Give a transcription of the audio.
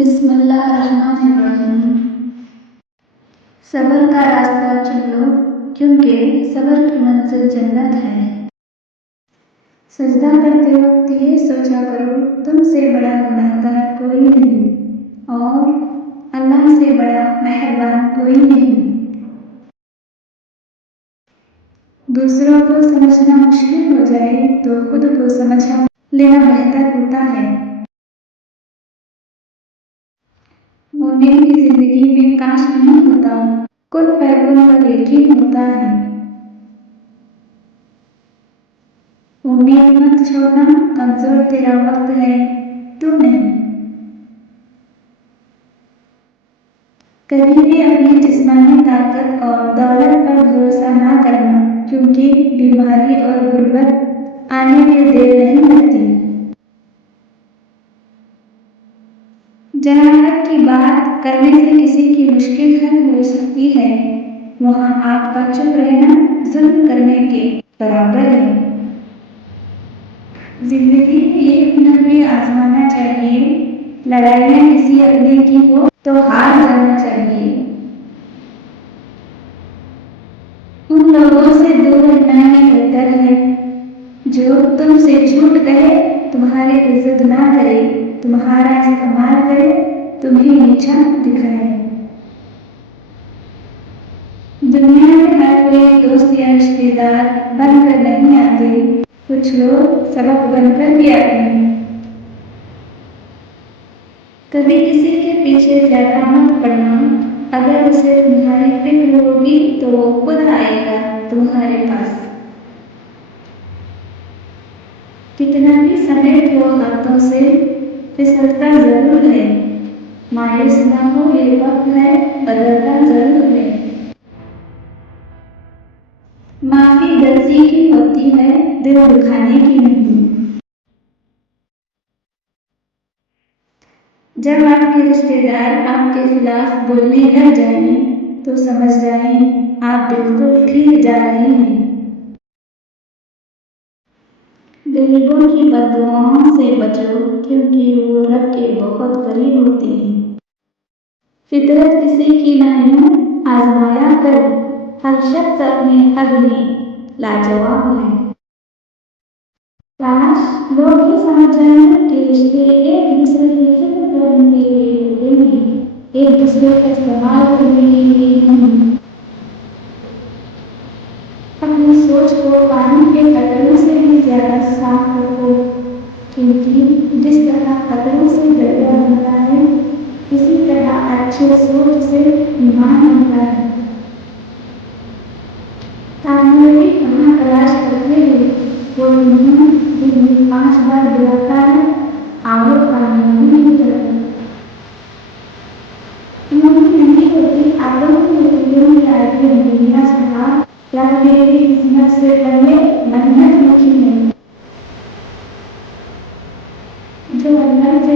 बिस्मिल्लाहिर्रहमानिर्रहीम। सब्र का रास्ता चुन लो, क्योंकि सब्र की मंजिल जन्नत है। सजदा करते वक्त ये सोचा करो, तुमसे बड़ा गुनाहगार कोई नहीं और अल्लाह से बड़ा मेहरबान कोई नहीं। दूसरों को समझना मुश्किल हो जाए तो खुद को समझ लेना बेहतर होता है। मोमिन की जिंदगी में काश नहीं होता, कुल फैगुन पर यकीन होता है। उम्मीद मत छोड़ना, कमजोर तेरा वक्त है, तू नहीं। कभी भी अपनी जिस्मानी ताकत और दौलत पर भरोसा ना करना, क्योंकि बीमारी और गुर्बत आने में देर नहीं लगती। जहाँ हक की बात करने से किसी की मुश्किल हल हो सकती है, वहाँ आपका चुप रहना जुल्म करने के बराबर है। जिंदगी में ये हुनर भी आजमाना चाहिए, लड़ाई में किसी अगले की हो तो हार जाना चाहिए। उन लोगों से दूर रहना ही बेहतर है जो तुमसे झूठ कहे, तुम्हारी इज्जत ना करे, तुम्हारा इस्तेमाल करे, तुम्हें नीचा दिखाए। दुनिया में हर कोई दोस्त या रिश्तेदार बनकर नहीं आते, कुछ लोग सबक बनकर भी आते हैं। कभी किसी के पीछे ज्यादा मत पड़ना, अगर उसे तुम्हारी फिक्र होगी तो वो खुद आएगा तुम्हारे पास। कितना भी समेट लो हाथों से, फिसलता जरूर है। मायूस ना हो, ये वक्त है, बदलता जरूर है। माफी गलती की होती है, दिल दुखाने की नहीं। जब आपके रिश्तेदार आपके खिलाफ बोलने लग जाएं, तो समझ जाएं आप बिल्कुल ठीक जा रहे हैं। गरीबों की बददुआओं से बचो, क्योंकि वो रब के बहुत करीब होते हैं। फितरत किसी की ना यूं आजमाया कर, हर शख्स अपने हद में लाजवाब है। काश लोग ये समझ जाएं कि रिश्ते एक दूसरे की खिदमत करने के लिए होते हैं, एक दूसरे का इस्तेमाल करने के लिए नहीं। अपनी सोच को पानी के कतरों से भी ज्यादा साफ रखो, क्योंकि जिस तरह कतरों से दरिया बनता है, इसी तरह अच्छे सोच से ईमान बनता है। कामयाबी कहाँ तलाश करते हो, वो दुनिया दिन में 5 बार बुलाता है, आओ कामयाबी नहीं करता। उम्मीद नहीं होती आदम की लकड़ियों में आए दुनिया से हाथ, या मेरी किस्मत से पहले मेहनत नहीं है। जो अल्लाह से